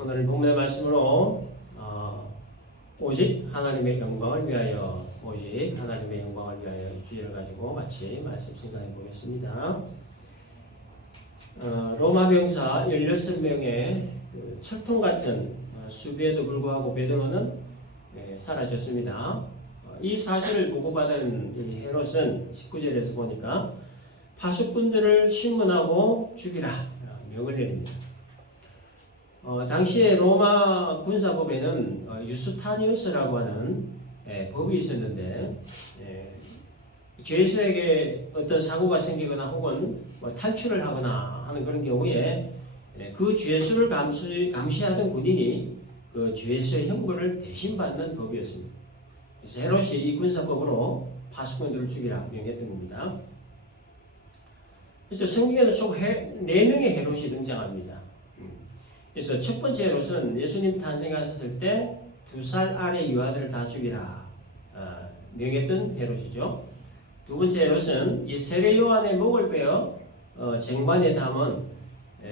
오늘 본문의 말씀으로 오직 하나님의 영광을 위하여, 오직 하나님의 영광을 위하여 이 주제를 가지고 같이 말씀 생각해 보겠습니다. 로마 병사 16명의 그 철통 같은 수비에도 불구하고 베드로는 사라졌습니다. 이 사실을 보고받은 이 헤롯은 19절에서 보니까 파수꾼들을 신문하고 죽이라 명을 내립니다. 당시에 로마 군사법에는 유스타니우스라고 하는 법이 있었는데, 죄수에게 어떤 사고가 생기거나 혹은 탈출을 하거나 하는 그런 경우에 그 죄수를 감시하던 군인이 그 죄수의 형벌을 대신 받는 법이었습니다. 그래서 헤롯이 이 군사법으로 파수꾼들을 죽이라 명했던 겁니다. 그래서 성경에는 총 4명의 헤롯이 등장합니다. 그래서 첫 번째 헤롯은 예수님 탄생하셨을 때 2살 아래 유아들을 다 죽이라 명했던 헤롯이죠. 두 번째 헤롯은 이 세례 요한의 목을 베어 쟁반에 담은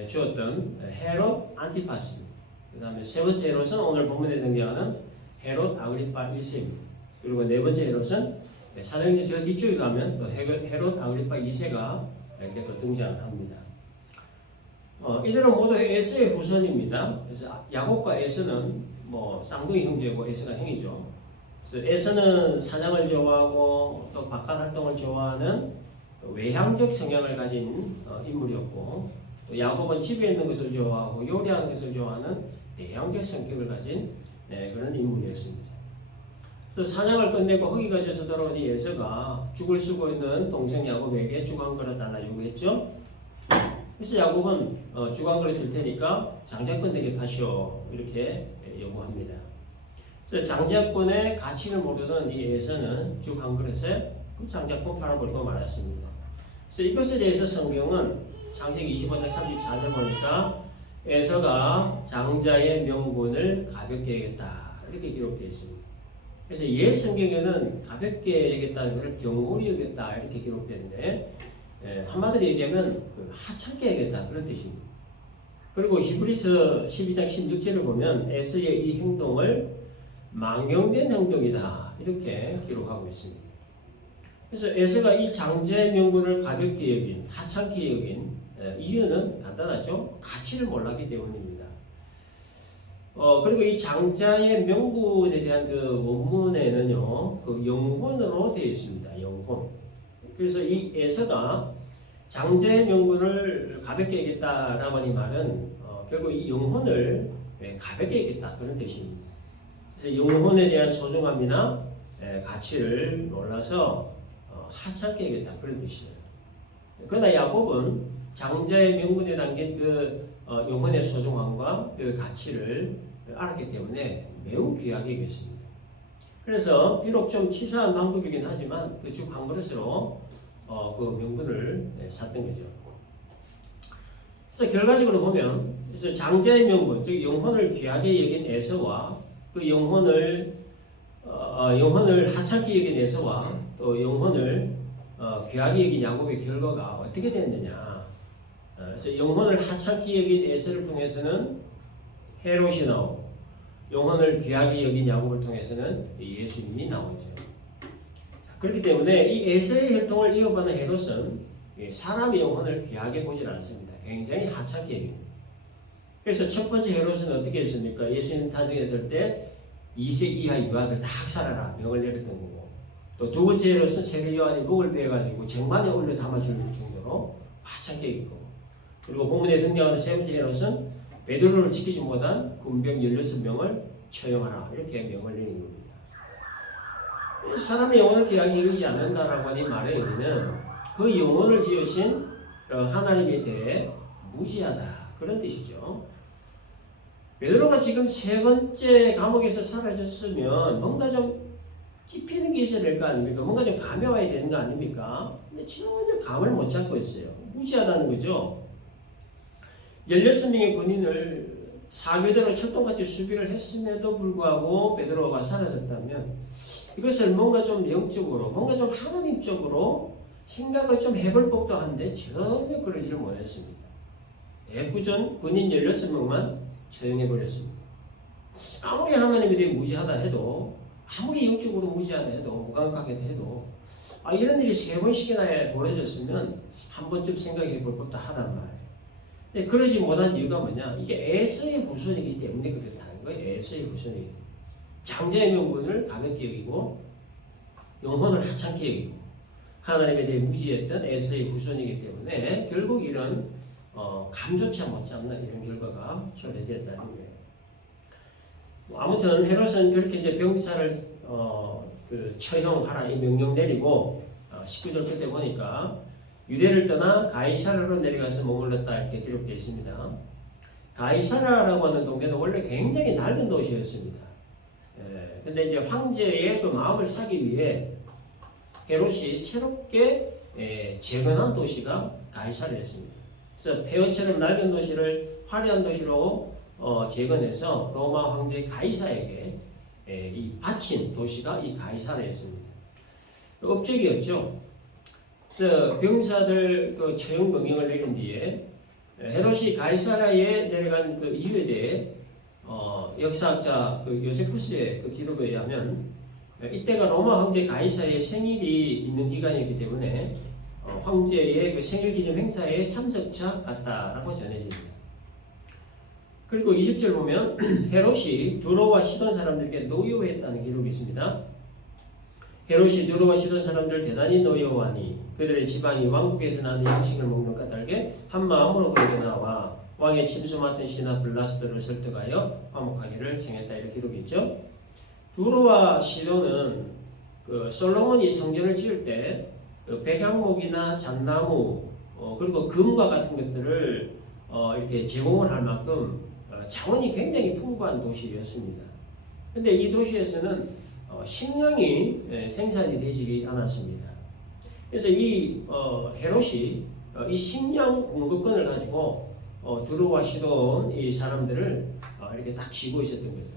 주었던 헤롯 안티파스입니다. 그 다음에 세 번째 헤롯은 오늘 본문에 등장하는 헤롯 아그리파 1세입니다. 그리고 네 번째 헤롯은 사도행전 저 뒤쪽에 가면 또 헤롯 아그리파 2세가 이렇게 또 등장을 합니다. 이들은 모두 에서의 후손입니다. 그래서 야곱과 에서는 쌍둥이 형제고 에서가 형이죠. 그래서 에서는 사냥을 좋아하고 또 바깥 활동을 좋아하는 외향적 성향을 가진 인물이었고, 또 야곱은 집에 있는 것을 좋아하고 요리하는 것을 좋아하는 내향적 성격을 가진 그런 인물이었습니다. 그래서 사냥을 끝내고 허기가 져서 돌아온 이 에서가 죽을 쓰고 있는 동생 야곱에게 죽 한 그릇 달라 요구했죠. 그래서 야곱은 죽 한 그릇 줄 테니까 장자권 내게 파시오 이렇게 요구합니다. 그래서 장자권의 가치를 모르던 이 에서는 죽 한 그릇에 그 장자권 팔아버리고 말았습니다. 그래서 이것에 대해서 성경은 창세기 25장 34절 보니까 에서가 장자의 명분을 가볍게 여겼다 이렇게 기록되어 있습니다. 그래서 옛 성경에는 가볍게 여겼다는 것을 경홀히 여겼다 이렇게 기록되는데, 한마디로 얘기하면 그 하찮게 여겼다 그런 뜻입니다. 그리고 히브리서 12장 16절을 보면 에서의 이 행동을 망령된 행동이다 이렇게 기록하고 있습니다. 그래서 에서가 이 장자의 명분을 가볍게 여긴, 하찮게 여긴 이유는 간단하죠. 가치를 몰랐기 때문입니다. 그리고 이 장자의 명분에 대한 그 원문에는요, 그 영혼으로 되어 있습니다. 영혼. 그래서 이 에서가 장자의 명분을 가볍게 여겼다라고 하는 말은 결국 이 영혼을 가볍게 여겼다 그런 뜻입니다. 그래서 영혼에 대한 소중함이나 가치를 몰라서 하찮게 여겼다 그런 뜻이에요. 그러나 야곱은 장자의 명분에 담긴 그 영혼의 소중함과 그 가치를 알았기 때문에 매우 귀하게 여겼습니다. 그래서 비록 좀 치사한 방법이긴 하지만 그 죽 한 그릇으로 그 명분을 샀던 거죠. 그래서 결과적으로 보면 그래서 장자의 명분, 즉 영혼을 귀하게 여긴 에서와 그 영혼을 하찮게 여긴 에서와 또 영혼을 귀하게 여긴 야곱의 결과가 어떻게 됐느냐. 그래서 영혼을 하찮게 여긴 에서를 통해서는 헤롯이 나오고, 영혼을 귀하게 여긴 야곱을 통해서는 예수님이 나오죠. 그렇기 때문에 이 에서의 혈통을 이어받는 헤롯은 사람의 영혼을 귀하게 보질 않습니다. 굉장히 하찮게 여깁니다. 그래서 첫 번째 헤롯은 어떻게 했습니까? 예수님 탄생했을 때 2세 이하 유아들 다 학살하라 명을 내렸던 거고, 또 두 번째 헤롯은 세례 요한이 목을 베어가지고 쟁반에 올려 담아줄 정도로 하찮게 여기고, 그리고 본문에 등장하는 세 번째 헤롯은 베드로를 지키지 못한 군병 16명을 처형하라 이렇게 명을 내린 겁니다. 사람의 영혼을 귀하게 여기지 않는다라고 하는 말의 의미는 그 영혼을 지으신 하나님에 대해 무지하다 그런 뜻이죠. 베드로가 지금 세 번째 감옥에서 사라졌으면 뭔가 좀 찝히는 게 있어야 될 거 아닙니까? 뭔가 좀 감이 와야 되는 거 아닙니까? 근데 전혀 감을 못 잡고 있어요. 무지하다는 거죠. 16명의 군인을 사교대로 철통같이 수비를 했음에도 불구하고 베드로가 사라졌다면 이것을 뭔가 좀 영적으로, 뭔가 좀 하나님적으로 생각을 좀 해볼 법도 한데 전혀 그러지를 못했습니다. 애꿎은 군인 16명만 처형해 버렸습니다. 아무리 하나님에 대해 무지하다 해도, 아무리 영적으로 무지하다 해도, 무감각하게 해도, 이런 일이 3번씩이나 벌어졌으면 한 번쯤 생각해 볼 것도 하단 말이에요. 근데 그러지 못한 이유가 뭐냐? 이게 에서의 후손이기 때문에 그렇다는 거예요. 에서의 후손이기 때문에. 장자의 명분을 가볍게 여기고, 영혼을 하찮게 여기고, 하나님에 대해 무지했던 에서의 후손이기 때문에 결국 이런 감조차 못 잡는 이런 결과가 초래되었다는 거예요. 아무튼 헤롯은 그렇게 이제 병사를 처형하라 이 명령 내리고 19절 끝에 보니까 유대를 떠나 가이사라로 내려가서 머물렀다 이렇게 기록되어 있습니다. 가이사라라고 하는 동네는 원래 굉장히 낡은 도시였습니다. 근데 이제 황제의 그 마음을 사기 위해 헤롯이 새롭게 재건한 도시가 가이사라였습니다. 그래서 폐허처럼 낡은 도시를 화려한 도시로 재건해서 로마 황제 가이사에게 이 바친 도시가 이 가이사라였습니다. 업적이었죠. 그래서 병사들 그 처형 명령을 내린 뒤에 헤롯이 가이사라에 내려간 그 이유에 대해 역사학자 그 요세푸스의 그 기록에 의하면 이때가 로마 황제 가이사의 생일이 있는 기간이기 때문에 황제의 그 생일 기념 행사에 참석자 같다라고 전해집니다. 그리고 20절 보면 헤롯이 두로와 시돈 사람들에게 노여워했다는 기록이 있습니다. 헤롯이 두로와 시돈 사람들 대단히 노여워하니 그들의 집안이 왕국에서 나는 양식을 먹는 까닭에 한 마음으로 거기에 나와 왕의 침수 맡은 신하 블라스도를 설득하여 화목하기를 정했다 이렇게 기록이 있죠. 두로와 시돈은 그 솔로몬이 성전을 지을 때 그 백향목이나 잣나무 그리고 금과 같은 것들을 이렇게 제공을 할 만큼 자원이 굉장히 풍부한 도시였습니다. 그런데 이 도시에서는 식량이 생산이 되지 않았습니다. 그래서 이 헤롯이 이 식량 공급권을 가지고 두로와 시돈 이 사람들을 이렇게 딱 쥐고 있었던 거죠.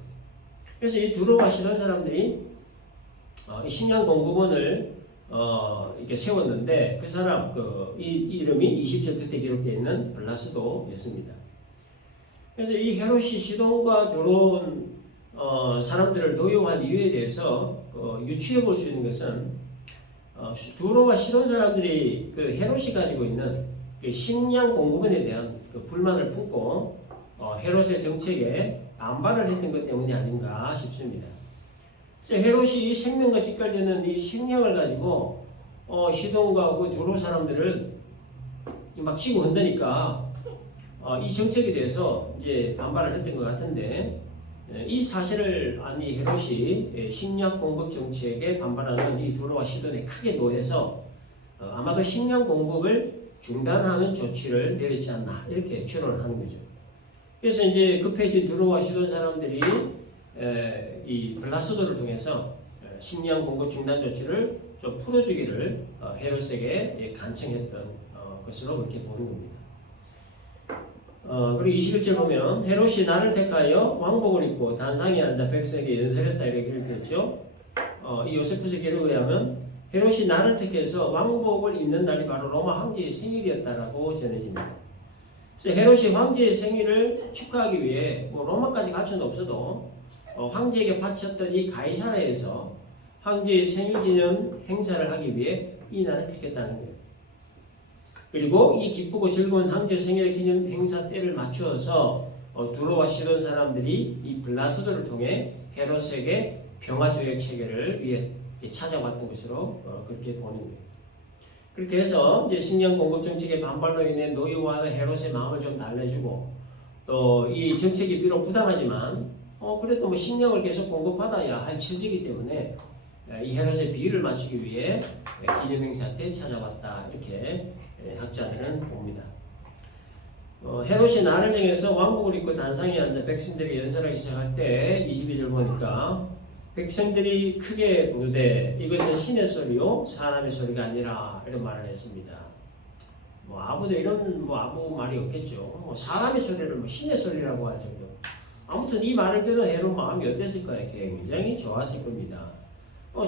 그래서 이 두로와 시돈 사람들이 이 식량 공급원을 이렇게 세웠는데 그 사람 이 이름이 20절 끝에 기록되어 있는 블라스도였습니다. 그래서 이 헤롯이 시돈과 들어온 사람들을 노여워한 이유에 대해서 유추해 볼 수 있는 것은 두로와 시돈 사람들이 그 헤롯이 가지고 있는 그 식량 공급원에 대한 그 불만을 품고 헤롯의 정책에 반발을 했던 것 때문이 아닌가 싶습니다. 그래서 헤롯이 이 생명과 직결되는 이 식량을 가지고 시돈과 그 두로 사람들을 막 치고 흔드니까 이 정책에 대해서 이제 반발을 했던 것 같은데 이 사실을 안 이 헤롯이 식량 공급 정책에 반발하는 이 두로와 시돈에 크게 노해서 아마도 식량 공급을 중단하는 조치를 내렸지 않나 이렇게 추론을 하는 거죠. 그래서 이제 급해진 두로와 시돈 사람들이 이 블라스도를 통해서 식량 공급 중단 조치를 좀 풀어주기를 헤롯에게 간청했던 것으로 그렇게 보는 겁니다. 그리고 21절 보면 헤롯이 나를 택하여 왕복을 입고 단상에 앉아 백성에게 연설했다 이렇게 기록했죠. 이 요세푸스 기록에 의하면 헤롯이 나를 택해서 왕복을 입는 날이 바로 로마 황제의 생일이었다라고 전해집니다. 그래서 헤롯이 황제의 생일을 축하하기 위해 뭐 로마까지 갈 수는 없어도 황제에게 바쳤던 이 가이사라에서 황제의 생일 기념 행사를 하기 위해 이 날을 택했다는 거예요. 그리고 이 기쁘고 즐거운 황제 생일 기념 행사 때를 맞추어서 두로와 시돈 사람들이 이 블라스도를 통해 헤롯에게 평화조약 체결을 위해 찾아왔던 것으로 그렇게 보는 거예요. 그렇게 해서 이제 식량 공급 정책의 반발로 인해 노여워하는 헤롯의 마음을 좀 달래주고 또 이 정책이 비록 부당하지만 그래도 뭐 식량을 계속 공급받아야 할 처지이기 때문에 이 헤롯의 비유를 맞추기 위해 기념 행사 때 찾아왔다 이렇게 학자들은 봅니다. 헤롯이 날을 정해서 왕복을 입고 단상에 앉아 백성들이 연설하기 시작할 때 22절 보니까 백성들이 크게 부르되 이것은 신의 소리요 사람의 소리가 아니라 이런 말을 했습니다. 뭐 아무도 이런 뭐 아무 말이 없겠죠. 뭐 사람의 소리를 뭐 신의 소리라고 할 정도. 아무튼 이 말을 듣는 헤롯 마음이 어땠을까요? 굉장히 좋았을 겁니다.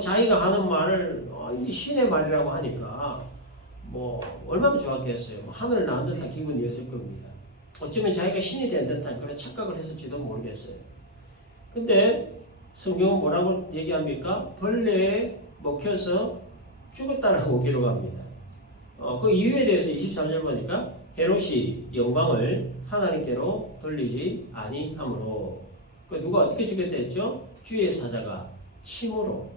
자기가 하는 말을 신의 말이라고 하니까 뭐 얼마나 좋았겠어요. 하늘을 나는 듯한 기분이었을 겁니다. 어쩌면 자기가 신이 된 듯한 그런 착각을 했을지도 모르겠어요. 근데 성경은 뭐라고 얘기합니까? 벌레에 먹혀서 죽었다라고 기록합니다. 그 이유에 대해서 23절 보니까 헤롯이 영광을 하나님께로 돌리지 아니하므로, 누가 어떻게 죽였다 했죠? 주의 사자가 침으로.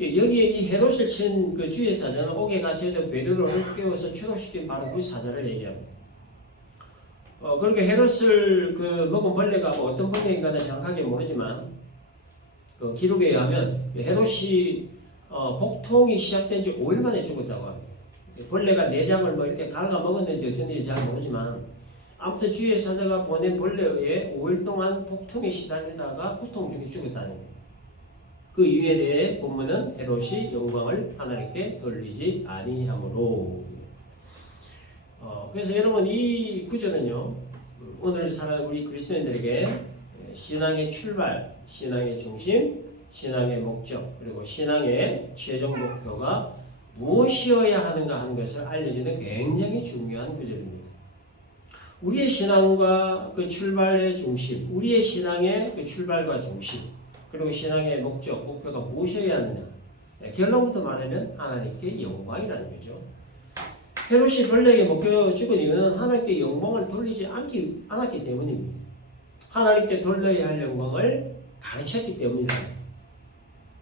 여기에 이 헤롯을 친 그 주의 사자는 옥에 갇혀있던 베드로를 깨워서 추락시킨 바로 그 사자를 얘기합니다. 그렇게 헤롯을 먹은 벌레가 어떤 벌레인가는 정확하게 모르지만 기록에 의하면 헤롯이 복통이 시작된 지 5일 만에 죽었다고 합니다. 벌레가 내장을 이렇게 갉아 먹었는지 어쩐지 잘 모르지만 아무튼 주의 사자가 보낸 벌레에 의해 5일 동안 복통에 시달리다가 고통 중에 죽었다는 거예요. 그 이유에 대해 본문은 헤롯이 영광을 하나님께 돌리지 아니하므로. 그래서 여러분 이 구절은요, 오늘 살아가는 우리 그리스도인들에게 신앙의 출발, 신앙의 중심, 신앙의 목적, 그리고 신앙의 최종 목표가 무엇이어야 하는가 하는 것을 알려주는 굉장히 중요한 구절입니다. 우리의 신앙과 그 출발의 중심, 우리의 신앙의 그 출발과 중심, 그리고 신앙의 목적, 목표가 무엇이어야 하느냐. 결론부터 말하면 하나님께 영광이라는 거죠. 헤롯이 벌레에게 먹혀 죽은 이유는 하나님께 영광을 돌리지 않았기 때문입니다. 하나님께 돌려야 할 영광을 가르쳤기 때문이다.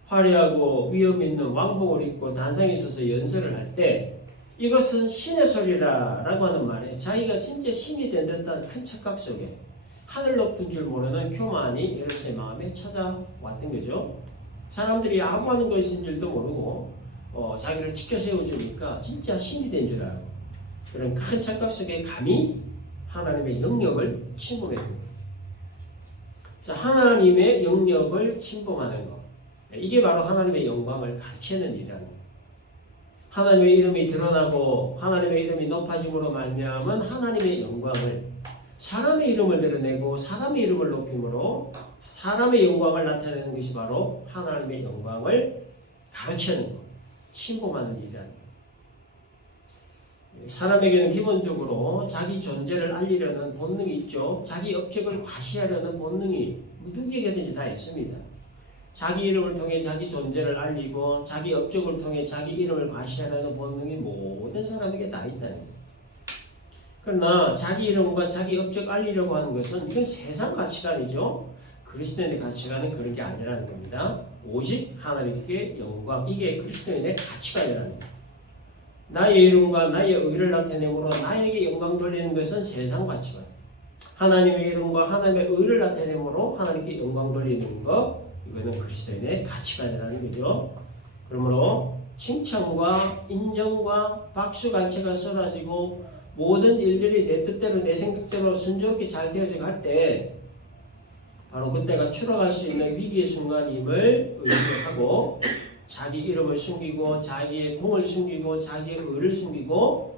화려하고 위험 있는 왕복을 입고 단상에 서서 연설을 할 때 이것은 신의 소리라라고 하는 말에 자기가 진짜 신이 된 듯한 큰 착각 속에 하늘 높은 줄 모르는 교만이 헤롯의 마음에 찾아왔던 거죠. 사람들이 아부하는 것인 줄도 모르고 자기를 지켜 세워주니까 진짜 신이 된 줄 알고 그런 큰 착각 속에 감히 하나님의 영역을 침범했습니다. 하나님의 영역을 침범하는 것, 이게 바로 하나님의 영광을 가르치는 일이라는 거예요. 하나님의 이름이 드러나고 하나님의 이름이 높아짐으로 말미암은 하나님의 영광을, 사람의 이름을 드러내고 사람의 이름을 높임으로 사람의 영광을 나타내는 것이 바로 하나님의 영광을 가르치는 것, 침범하는 일이라는 거예요. 사람에게는 기본적으로 자기 존재를 알리려는 본능이 있죠. 자기 업적을 과시하려는 본능이 누구에게든지 다 있습니다. 자기 이름을 통해 자기 존재를 알리고 자기 업적을 통해 자기 이름을 과시하려는 본능이 모든 사람에게 다 있다는 거예요. 그러나 자기 이름과 자기 업적 알리려고 하는 것은 이건 세상 가치관이죠. 그리스도인의 가치관은 그런 게 아니라는 겁니다. 오직 하나님께 영광, 이게 그리스도인의 가치관이라는 거예요. 나의 이름과 나의 의를 나타내므로 나에게 영광 돌리는 것은 세상 가치관. 하나님의 이름과 하나님의 의를 나타내므로 하나님께 영광 돌리는 것, 이거는 그리스도인의 가치관이라는 거죠. 그러므로 칭찬과 인정과 박수 간치가 쏟아지고 모든 일들이 내 뜻대로 내 생각대로 순조롭게 잘 되어져 갈 때 바로 그때가 추락할 수 있는 위기의 순간임을 의식하고 자기 이름을 숨기고 자기의 공을 숨기고 자기의 의를 숨기고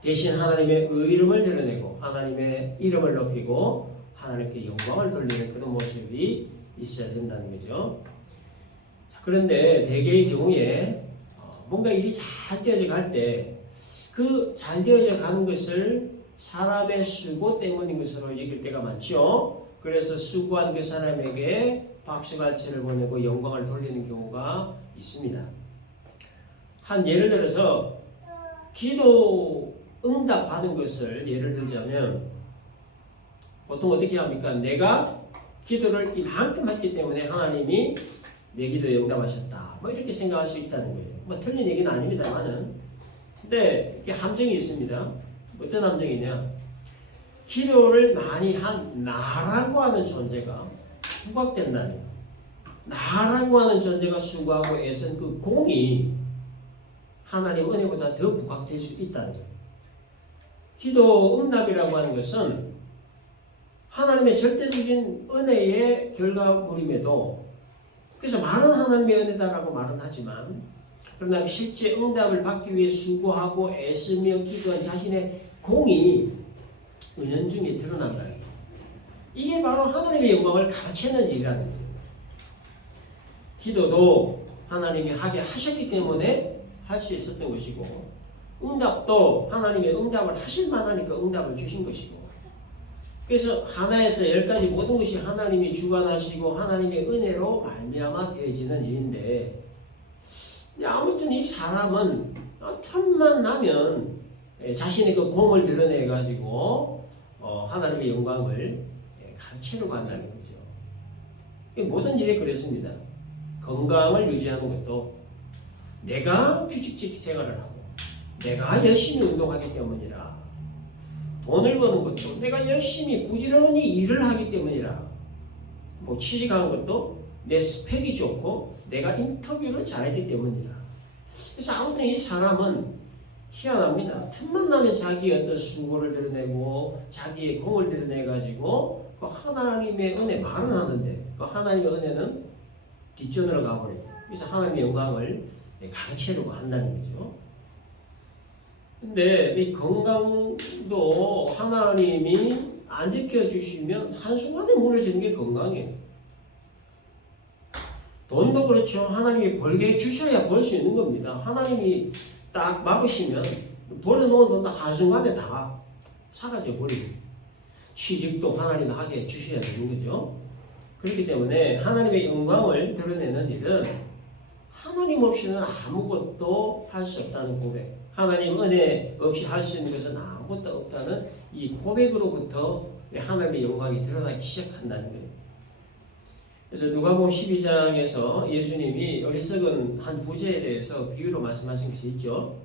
대신 하나님의 이름을 드러내고 하나님의 이름을 높이고 하나님께 영광을 돌리는 그런 모습이 있어야 된다는 거죠. 그런데 대개의 경우에 뭔가 일이 잘 되어져 갈 때 그 잘 되어져 가는 것을 사람의 수고 때문인 것으로 여길 때가 많죠. 그래서 수고한 그 사람에게 박수갈채를 보내고 영광을 돌리는 경우가 있습니다. 한 예를 들어서 기도 응답 받은 것을 예를 들자면 보통 어떻게 합니까? 내가 기도를 이만큼 했기 때문에 하나님이 내 기도에 응답하셨다. 이렇게 생각할 수 있다는 거예요. 틀린 얘기는 아닙니다만은. 근데 이게 함정이 있습니다. 어떤 함정이냐? 기도를 많이 한 나라고 하는 존재가 부각된다는 거예요. 나라고 하는 존재가 수고하고 애쓴 그 공이 하나님 은혜보다 더 부각될 수 있다는 거예요. 기도 응답이라고 하는 것은 하나님의 절대적인 은혜의 결과물임에도, 그래서 많은 하나님의 은혜다라고 말은 하지만, 그러나 실제 응답을 받기 위해 수고하고 애쓰며 기도한 자신의 공이 은연중에 드러난다는 거예요. 이게 바로 하나님의 영광을 가르치는 일이라는 거예요. 기도도 하나님이 하게 하셨기 때문에 할 수 있었던 것이고, 응답도 하나님의 응답을 하실 만하니까 응답을 주신 것이고, 그래서 하나에서 열까지 모든 것이 하나님이 주관하시고 하나님의 은혜로 말미암아 되어지는 일인데, 아무튼 이 사람은 틈만 나면 자신의 그 공을 드러내 가지고 하나님의 영광을 가르치려고 한다는 거죠. 모든 일이 그렇습니다. 건강을 유지하는 것도 내가 규칙적 생활을 하고 내가 열심히 운동하기 때문이라, 돈을 버는 것도 내가 열심히 부지런히 일을 하기 때문이라, 뭐 취직하는 것도 내 스펙이 좋고 내가 인터뷰를 잘했기 때문이라. 그래서 아무튼 이 사람은 희한합니다. 틈만 나면 자기의 어떤 수고를 드러내고 자기의 공을 드러내가지고 그 하나님의 은혜 말은 하는데 그 하나님의 은혜는 뒷전으로 가버려요. 그래서 하나님의 영광을 가르치려고 한다는 거죠. 근데 이 건강도 하나님이 안 지켜주시면 한순간에 무너지는 게 건강이에요. 돈도 그렇죠. 하나님이 벌게 주셔야 벌 수 있는 겁니다. 하나님이 딱 막으시면 벌어놓은 돈도 한순간에 다 사라져 버리고, 취직도 하나님이 하게 주셔야 되는 거죠. 그렇기 때문에 하나님의 영광을 드러내는 일은 하나님 없이는 아무것도 할 수 없다는 고백, 하나님 은혜 없이 할 수 있는 것은 아무것도 없다는 이 고백으로부터 하나님의 영광이 드러나기 시작한다는 거예요. 그래서 누가복음 12장에서 예수님이 어리석은 한 부자에 대해서 비유로 말씀하신 것이 있죠.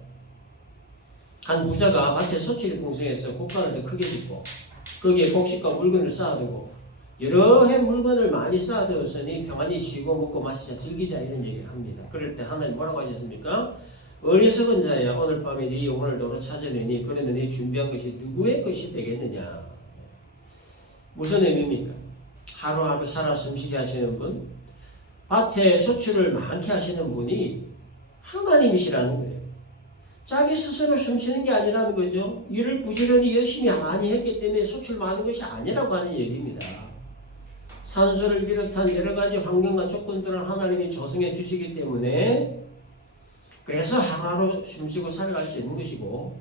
한 부자가 밭에 소치를 공성해서 곡간을 더 크게 짓고 거기에 곡식과 물건을 쌓아두고 여러 해 물건을 많이 쌓아두었으니 평안히 쉬고 먹고 마시자 즐기자 이런 얘기를 합니다. 그럴 때 하나님 뭐라고 하셨습니까? 어리석은 자야, 오늘 밤에 네 영혼을 도로 찾아내니 그러면 네 준비한 것이 누구의 것이 되겠느냐. 무슨 의미입니까? 하루하루 살아 숨쉬게 하시는 분, 밭에 소출을 많게 하시는 분이 하나님이시라는 거예요. 자기 스스로 숨쉬는 게 아니라는 거죠. 일을 부지런히 열심히 많이 했기 때문에 소출 많은 것이 아니라고 하는 얘기입니다. 산소를 비롯한 여러 가지 환경과 조건들을 하나님이 조성해 주시기 때문에 그래서 하루하루 숨쉬고 살아갈 수 있는 것이고,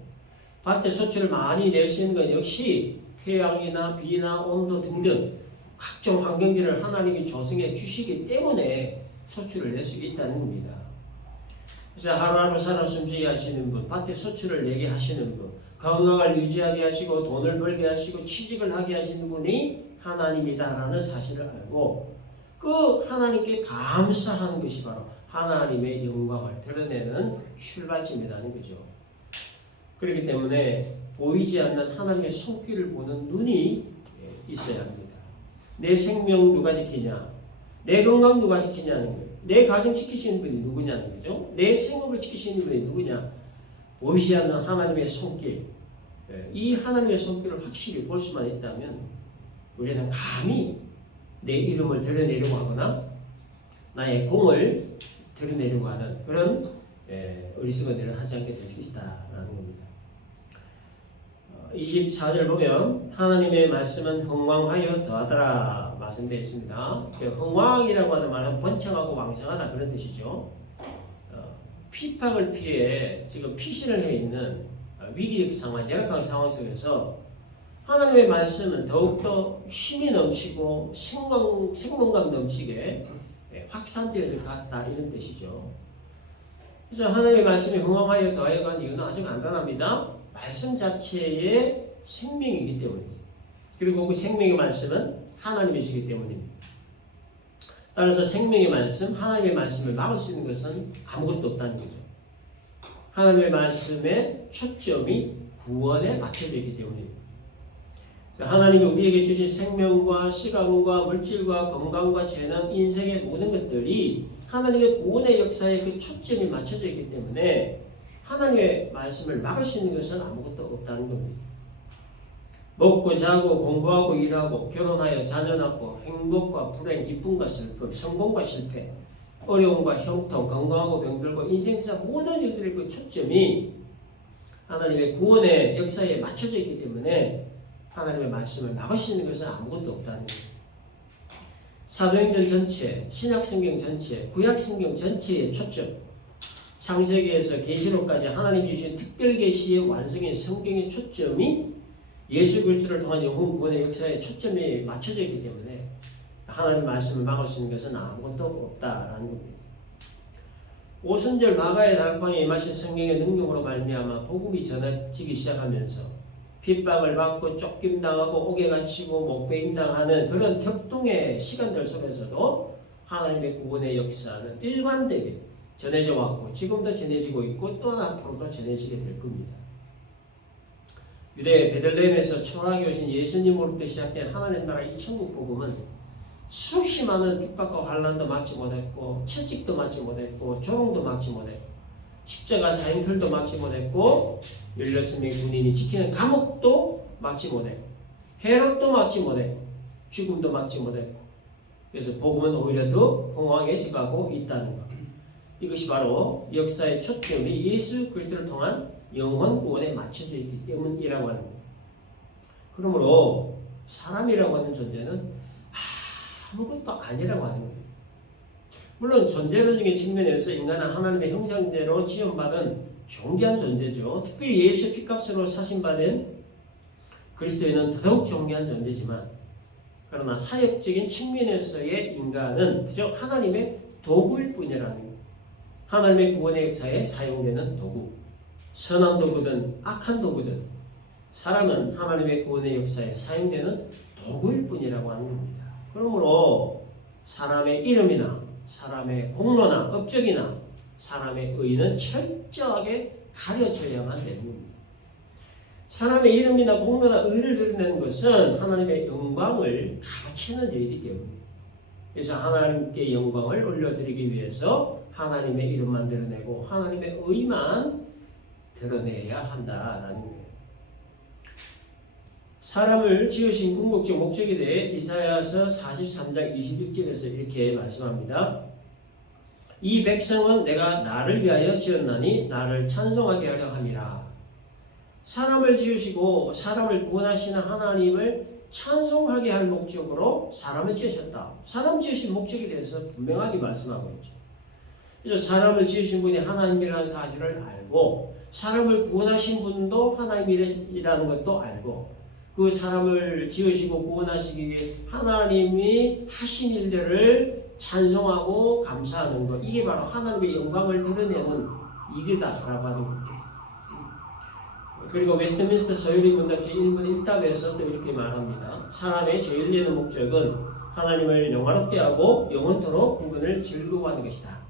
밭에 소출을 많이 낼 수 있는 것 역시 태양이나 비나 온도 등등 각종 환경들을 하나님이 조성해 주시기 때문에 소출을 낼 수 있다는 겁니다. 그래서 하루하루 살아 숨쉬게 하시는 분, 밭에 소출을 내게 하시는 분, 건강을 유지하게 하시고 돈을 벌게 하시고 취직을 하게 하시는 분이 하나님이다라는 사실을 알고 그 하나님께 감사하는 것이 바로 하나님의 영광을 드러내는 출발점이라는 거죠. 그렇기 때문에 보이지 않는 하나님의 손길을 보는 눈이 있어야 합니다. 내 생명 누가 지키냐? 내 건강 누가 지키냐는 거예요. 내 가정 지키시는 분이 누구냐는 거죠. 내 생업을 지키시는 분이 누구냐? 보이지 않는 하나님의 손길. 이 하나님의 손길을 확실히 볼 수만 있다면 우리는 감히 내 이름을 드러내려고 하거나 나의 공을 드러내려고 하는 그런 어리석은 일을 하지 않게 될 수 있다라는 겁니다. 24절 보면 하나님의 말씀은 흥왕하여 더하더라 말씀되어 있습니다. 흥왕이라고 하는 말은 번창하고 왕성하다 그런 뜻이죠. 피박을 피해 지금 피신을 해 있는 위기적 상황, 열악한 상황 속에서 하나님의 말씀은 더욱더 힘이 넘치고 생동감 넘치게 확산되어질 것 같다 이런 뜻이죠. 그래서 하나님의 말씀이 흥왕하여 더하여 간 이유는 아주 간단합니다. 말씀 자체의 생명이기 때문입니다. 그리고 그 생명의 말씀은 하나님이시기 때문입니다. 따라서 생명의 말씀, 하나님의 말씀을 막을 수 있는 것은 아무것도 없다는 거죠. 하나님의 말씀의 초점이 구원에 맞춰져 있기 때문입니다. 하나님이 우리에게 주신 생명과 시간과 물질과 건강과 재능, 인생의 모든 것들이 하나님의 구원의 역사에 그 초점이 맞춰져 있기 때문에 하나님의 말씀을 막을 수 있는 것은 아무것도 없다는 겁니다. 먹고 자고 공부하고 일하고 결혼하여 자녀 낳고 행복과 불행, 기쁨과 슬픔, 성공과 실패, 어려움과 형통, 건강하고 병들고 인생사 모든 일들의 그 초점이 하나님의 구원의 역사에 맞춰져 있기 때문에 하나님의 말씀을 막을 수 있는 것은 아무것도 없다는 거예요. 사도행전 전체, 신약성경 전체, 구약성경 전체의 초점, 창세기에서 계시록까지 하나님 주신 특별 계시의 완성의 성경의 초점이 예수 그리스도를 통한 영혼 구원의 역사에 초점이 맞춰져 있기 때문에 하나님의 말씀을 막을 수 있는 것은 아무것도 없다라는 겁니다. 오순절 마가의 다락방에 임하신 성령의 능력으로 말미암아 복음이 전해지기 시작하면서 핍박을 받고 쫓김당하고 옥에 갇히고 목배임당하는 그런 격동의 시간들 속에서도 하나님의 구원의 역사는 일관되게 전해져 왔고 지금도 전해지고 있고 또한 앞으로도 전해지게 될 겁니다. 유대 베들레헴에서 초라하게 오신 예수님으로부터 시작된 하나님 나라 이 천국 복음은 수없이 많은 핍박과 환난도 막지 못했고 채찍도 막지 못했고 조롱도 막지 못했고 십자가 사형틀도 막지 못했고 16명의 군인이 지키는 감옥도 막지 못했고 헤롯도 막지 못했고 죽음도 막지 못했고 그래서 복음은 오히려 더 공황해져가고 있다는 것. 이것이 바로 역사의 초점이 예수 그리스도를 통한 영혼 구원에 맞춰져 있기 때문이라고 하는 겁니다. 그러므로 사람이라고 하는 존재는 아무것도 아니라고 하는 겁니다. 물론 존재론적인 측면에서 인간은 하나님의 형상대로 지음받은 존귀한 존재죠. 특별히 예수의 피값으로 사신받은 그리스도인은 더더욱 존귀한 존재지만 그러나 사역적인 측면에서의 인간은 그저 하나님의 도구일 뿐이라는 겁니다. 하나님의 구원의 역사에 사용되는 도구, 선한 도구든 악한 도구든 사람은 하나님의 구원의 역사에 사용되는 도구일 뿐이라고 하는 겁니다. 그러므로 사람의 이름이나 사람의 공로나 업적이나 사람의 의는 철저하게 가려져야만 되는 겁니다. 사람의 이름이나 공로나 의를 드러내는 것은 하나님의 영광을 가로채는 일이기 때문입니다. 그래서 하나님께 영광을 올려드리기 위해서 하나님의 이름만 드러내고 하나님의 의만 드러내야 한다라는 거예요. 사람을 지으신 궁극적 목적에 대해 이사야서 43장 21절에서 이렇게 말씀합니다. 이 백성은 내가 나를 위하여 지었나니 나를 찬송하게 하려 함이라. 사람을 지으시고 사람을 구원하시는 하나님을 찬송하게 할 목적으로 사람을 지으셨다. 사람 지으신 목적에 대해서 분명하게 말씀하고 있죠. 그래서 사람을 지으신 분이 하나님이라는 사실을 알고 사람을 구원하신 분도 하나님이라는 것도 알고 그 사람을 지으시고 구원하시기 위해 하나님이 하신 일들을 찬송하고 감사하는 것, 이게 바로 하나님의 영광을 드러내는 일이다라고 하는 겁니다. 그리고 웨스트민스터 서유리 문답지 1분 1답에서 또 이렇게 말합니다. 사람의 제일되는 목적은 하나님을 영화롭게 하고 영원토록 그분을 즐거워하는 것이다.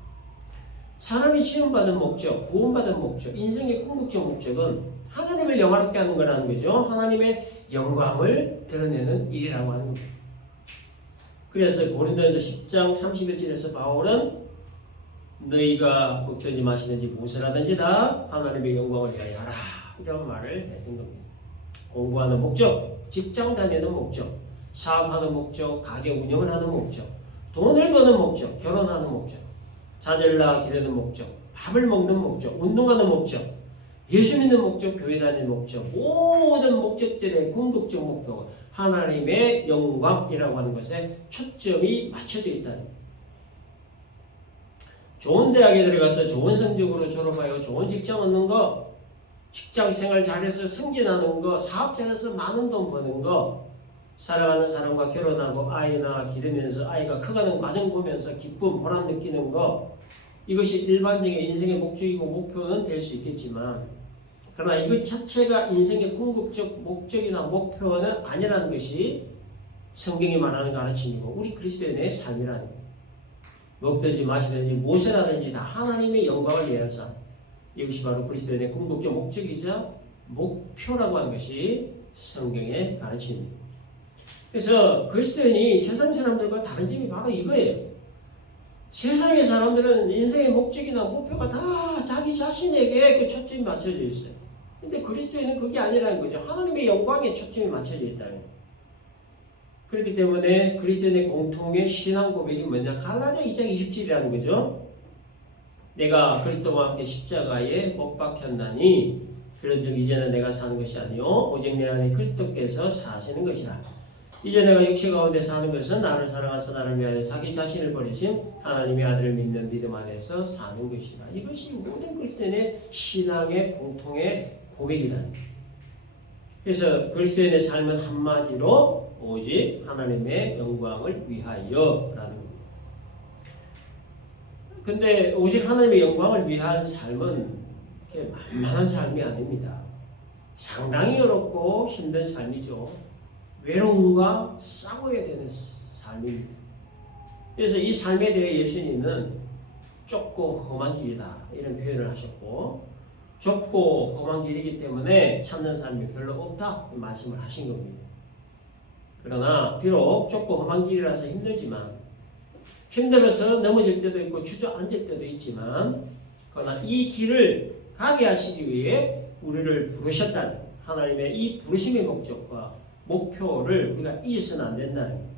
사람이 지음받은 목적, 구원받은 목적, 인생의 궁극적 목적은 하나님을 영화롭게 하는 거라는 거죠. 하나님의 영광을 드러내는 일이라고 하는 겁니다. 그래서 고린도전서 10장 31절에서 바울은 너희가 먹든지 마시든지 무엇을 하든지 다 하나님의 영광을 위하여 하라 이런 말을 했던 겁니다. 공부하는 목적, 직장 다니는 목적, 사업하는 목적, 가게 운영을 하는 목적, 돈을 버는 목적, 결혼하는 목적, 자녀를 낳아 기르는 목적, 밥을 먹는 목적, 운동하는 목적, 예수 믿는 목적, 교회 다니는 목적, 모든 목적들의 궁극적 목표가 하나님의 영광이라고 하는 것에 초점이 맞춰져 있다는 거예요. 좋은 대학에 들어가서 좋은 성적으로 졸업하여 좋은 직장 얻는 거, 직장 생활 잘해서 승진하는 거, 사업 잘해서 많은 돈 버는 거, 사랑하는 사람과 결혼하고 아이나 기르면서 아이가 커가는 과정 보면서 기쁨, 보람 느끼는 거, 이것이 일반적인 인생의 목적이고 목표는 될 수 있겠지만 그러나 이것 자체가 인생의 궁극적 목적이나 목표는 아니라는 것이 성경이 말하는 가르침이고 우리 그리스도인의 삶이라는 거예요. 먹든지 마시든지 무엇을 하든지 다 하나님의 영광을 위해서, 이것이 바로 그리스도인의 궁극적 목적이자 목표라고 하는 것이 성경의 가르침입니다. 그래서 그리스도인이 세상 사람들과 다른 점이 바로 이거예요. 세상의 사람들은 인생의 목적이나 목표가 다 자기 자신에게 그 초점이 맞춰져 있어요. 근데 그리스도인은 그게 아니라는 거죠. 하나님의 영광에 초점이 맞춰져 있다는 거예요. 그렇기 때문에 그리스도인의 공통의 신앙 고백이 뭐냐? 갈라디아 2장 20절이라는 거죠. 내가 그리스도와 함께 십자가에 못 박혔나니 그런즉 이제는 내가 사는 것이 아니요 오직 내 안에 그리스도께서 사시는 것이라. 이제 내가 육체 가운데 사는 것은 나를 사랑하사 나를 위하여 자기 자신을 버리신 하나님의 아들을 믿는 믿음 안에서 사는 것이다. 이것이 모든 그리스도인의 신앙의 공통의 고백이다. 그래서 그리스도인의 삶은 한마디로 오직 하나님의 영광을 위하여라는 겁니다. 근데 오직 하나님의 영광을 위한 삶은 이렇게 만만한 삶이 아닙니다. 상당히 어렵고 힘든 삶이죠. 외로움과 싸워야 되는 삶입니다. 그래서 이 삶에 대해 예수님은 좁고 험한 길이다 이런 표현을 하셨고, 좁고 험한 길이기 때문에 찾는 사람이 별로 없다 말씀을 하신 겁니다. 그러나 비록 좁고 험한 길이라서 힘들지만, 힘들어서 넘어질 때도 있고 주저앉을 때도 있지만, 그러나 이 길을 가게 하시기 위해 우리를 부르셨다는 하나님의 이 부르심의 목적과 목표를 우리가 잊어서는 안 된다는 거예요.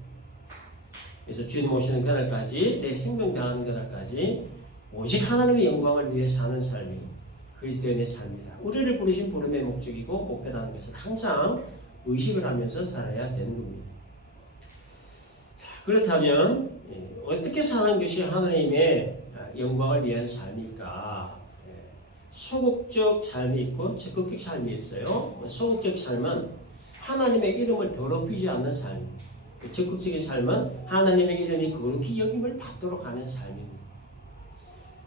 그래서 주님 오시는 그날까지, 내 생명 다하는 그날까지 오직 하나님의 영광을 위해 사는 삶이 그리스도인의 삶이다. 우리를 부르신 부름의 목적이고 목표라는 것을 항상 의식을 하면서 살아야 되는 겁니다. 자, 그렇다면 어떻게 사는 것이 하나님의 영광을 위한 삶일까? 소극적 삶이 있고 적극적 삶이 있어요. 소극적 삶은 하나님의 이름을 더럽히지 않는 삶, 적극적인 삶은 하나님의 이름이 거룩히 여김을 받도록 하는 삶입니다.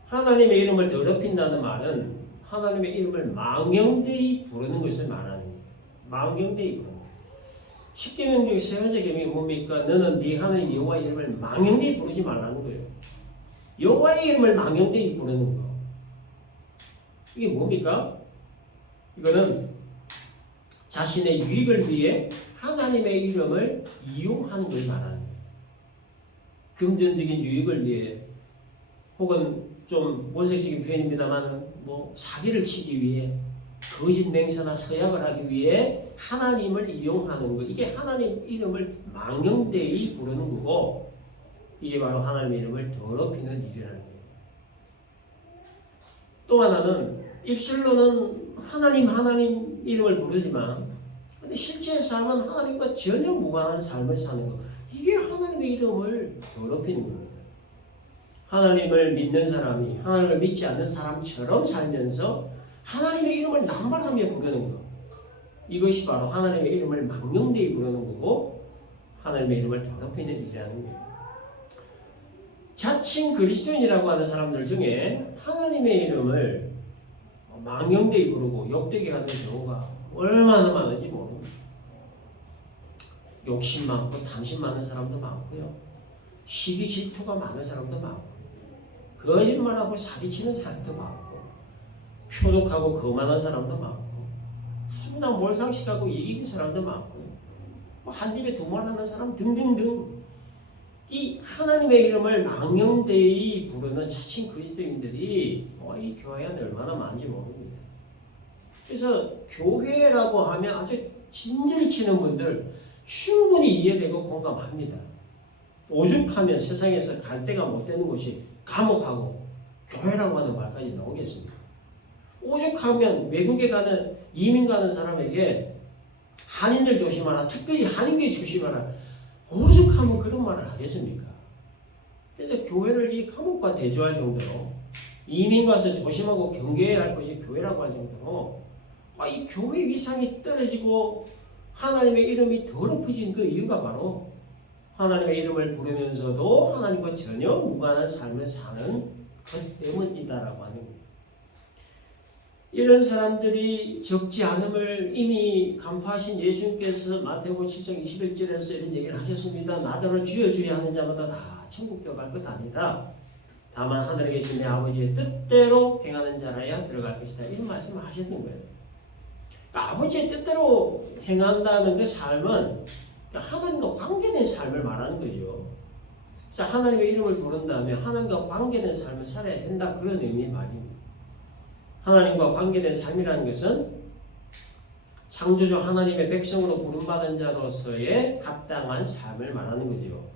하나님의 이름을 더럽힌다는 말은 하나님의 이름을 망령되이 부르는 것을 말하는 거예요. 망령되이 부르는 거예요. 십계명 중에 세 번째 계명이 뭡니까? 너는 네 하나님 여호와 이름을 망령되이 부르지 말라는 거예요. 여호와의 이름을 망령되이 부르는 거. 이게 뭡니까? 이거는 자신의 유익을 위해 하나님의 이름을 이용하는 걸 말하는 거예요. 금전적인 유익을 위해, 혹은 좀 원색적인 표현입니다만 사기를 치기 위해, 거짓 맹세나 서약을 하기 위해 하나님을 이용하는 것, 이게 하나님 이름을 망령되이 부르는 거고, 이게 바로 하나님의 이름을 더럽히는 일이라는 거예요. 또 하나는 입술로는 하나님 이름을 부르지만 근데 실제 삶은 하나님과 전혀 무관한 삶을 사는 것, 이게 하나님의 이름을 더럽히는 겁니다. 하나님을 믿는 사람이 하나님을 믿지 않는 사람처럼 살면서 하나님의 이름을 남발하며 부르는 것, 이것이 바로 하나님의 이름을 망령되이 부르는 거고 하나님의 이름을 더럽히는 일이라는 거예요. 자칭 그리스도인이라고 하는 사람들 중에 하나님의 이름을 망령되이 부르고 욕되게 하는 경우가 얼마나 많은지 모릅니다. 욕심 많고 탐심 많은 사람도 많고요, 시기 질투가 많은 사람도 많고, 거짓말하고 사기치는 사람도 많고, 표독하고 거만한 사람도 많고, 아주 그냥 몰상식하고 이기는 사람도 많고, 한 입에 두 말 하는 사람 등등등. 이 하나님의 이름을 망령되이 부르는 자칭 그리스도인들이 이 교회 안에 얼마나 많은지 모릅니다. 그래서 교회라고 하면 아주 진저리 치는 분들 충분히 이해되고 공감합니다. 오죽하면 세상에서 갈 데가 못 되는 곳이 감옥하고 교회라고 하는 말까지 나오겠습니까? 오죽하면 외국에 가는, 이민 가는 사람에게 한인들 조심하라, 특별히 한인교회 조심하라, 오죽하면 그런 말을 하겠습니까? 그래서 교회를 이 감옥과 대조할 정도로, 이민 가서 조심하고 경계해야 할 것이 교회라고 할 정도로 이 교회 위상이 떨어지고 하나님의 이름이 더럽혀진 그 이유가 바로 하나님의 이름을 부르면서도 하나님과 전혀 무관한 삶을 사는 것 때문이다라고 하는 겁니다. 이런 사람들이 적지 않음을 이미 간파하신 예수님께서 마태복음 7장 21절에서 이런 얘기를 하셨습니다. 나더러 주여 주여 하는 자마다 다 천국 들어갈 것 아니다. 다만 하늘에 계신 내 아버지의 뜻대로 행하는 자라야 들어갈 것이다. 이런 말씀을 하셨는 거예요. 그러니까 아버지의 뜻대로 행한다는 그 삶은 하나님과 관계된 삶을 말하는 거죠. 그래서 하나님의 이름을 부른다면 하나님과 관계된 삶을 살아야 된다, 그런 의미의 말입니다. 하나님과 관계된 삶이라는 것은 창조주 하나님의 백성으로 부름받은 자로서의 합당한 삶을 말하는 거죠.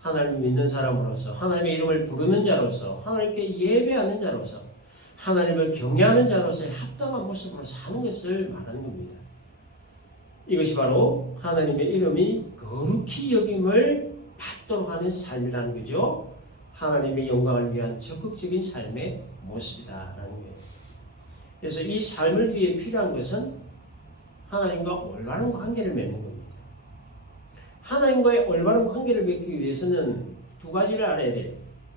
하나님을 믿는 사람으로서, 하나님의 이름을 부르는 자로서, 하나님께 예배하는 자로서, 하나님을 경외하는 자로서의 합당한 모습으로 사는 것을 말하는 겁니다. 이것이 바로 하나님의 이름이 거룩히 여김을 받도록 하는 삶이라는 거죠. 하나님의 영광을 위한 적극적인 삶의 모습이다라는 거예요. 그래서 이 삶을 위해 필요한 것은 하나님과 올바른 관계를 맺는 겁니다. 하나님과의 올바른 관계를 맺기 위해서는 두 가지를 알아야 돼요.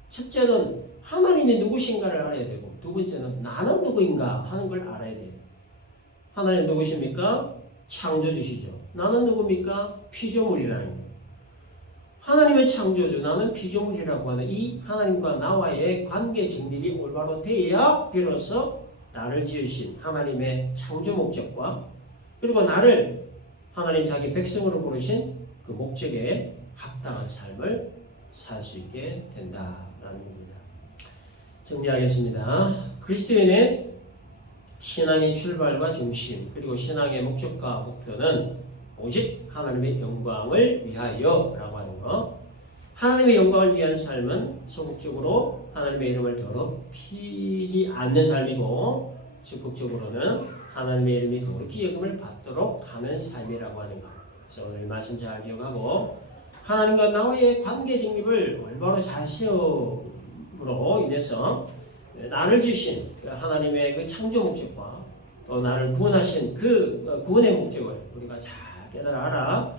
첫째는 하나님이 누구신가를 알아야 되고, 두 번째는 나는 누구인가 하는 걸 알아야 돼요. 하나님 누구십니까? 창조주시죠. 나는 누굽니까? 피조물이라는 거예요. 하나님의 창조주, 나는 피조물이라고 하는 이 하나님과 나와의 관계 정립이 올바로 되어야 비로소 나를 지으신 하나님의 창조 목적과 그리고 나를 하나님 자기 백성으로 부르신 그 목적에 합당한 삶을 살 수 있게 된다라는 겁니다. 정리하겠습니다. 그리스도인의 신앙의 출발과 중심 그리고 신앙의 목적과 목표는 오직 하나님의 영광을 위하여 라고 하는 것. 하나님의 영광을 위한 삶은 소극적으로 하나님의 이름을 더럽히지 않는 삶이고 적극적으로는 하나님의 이름이 거룩히 여김을 받도록 하는 삶이라고 하는 것. 그래서 오늘 말씀 잘 기억하고 하나님과 나와의 관계 정립을 올바로 잘 세움으로 인해서 나를 지으신 하나님의 그 창조 목적과 또 나를 구원하신 그 구원의 목적을 우리가 잘 깨달아 알아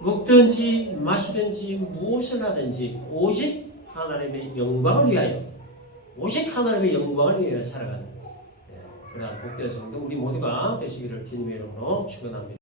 먹든지 마시든지 무엇을 하든지 오직 하나님의 영광을 위하여 오직 하나님의 영광을 위하여 살아가는 그러한 복된 성도 우리 모두가 되시기를 주님의 이름으로 축원합니다.